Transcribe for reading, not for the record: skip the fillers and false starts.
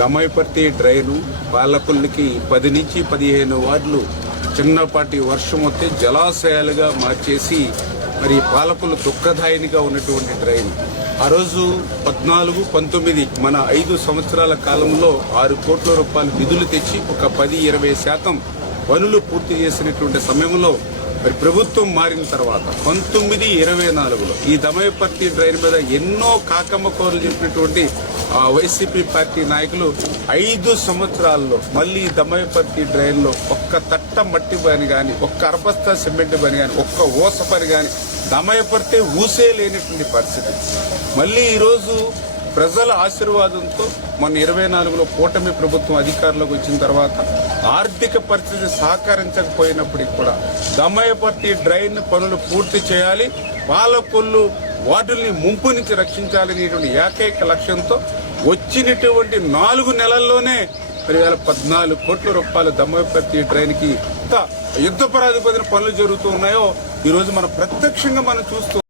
దమైపర్తి drain పాలకొల్లుకి 10 నుంచి 15 వార్డులు చిన్నపాటి వర్షం వస్తే జలాశయాలుగా మార్చేసి మరి పాలకొల్లు దుఃఖదాయినిగా ఉన్నటువంటి డ్రైన్ ఆ రోజు 14, 19 మన 5 సంవత్సరాల కాలంలో 6 కోట్ల రూపాయలు నిధులు తెచ్చి ఒక 10-20% పనులు పూర్తి చేసినటువంటి సమయంలో మరి ప్రభుత్వం మారిన తర్వాత 1924లో ఈ దమైపర్తి డ్రైన్ మీద ఎన్నో కాకమ్మ కోరలు చెప్పినటువంటి వైసీపీ పార్టీ నాయకులు 5 సంవత్సరాల్లో మళ్లీ దమైపర్తి డ్రైన్ లో ఒక్క తట్ట మట్టి పని గాని, ఒక్క అరబస్తా సిమెంట్ పని గాని, ఒక్క ఓస పని గాని దమైపర్తి ఊసే లేనటువంటి పరిస్థితి. మళ్లీ ఈరోజు ప్రజల ఆశీర్వాదంతో మొన్న 24లో కూటమి ప్రభుత్వం అధికారంలోకి వచ్చిన తర్వాత ఆర్థిక పరిస్థితి సహకరించకపోయినప్పటికీ కూడా దమైపర్తి డ్రైన్ పనులు పూర్తి చేయాలి, పాలకొల్లు వార్డుల్ని ముంపు నుంచి రక్షించాలనేటువంటి ఏకైక లక్ష్యంతో వచ్చినటువంటి 4 నెలల్లోనే 14 కోట్ల రూపాయల దమైపర్తి డ్రైన్ కి యుద్ధ ప్రాతిపదికన పనులు జరుగుతూ ఉన్నాయో ఈ రోజు మనం ప్రత్యక్షంగా చూస్తూ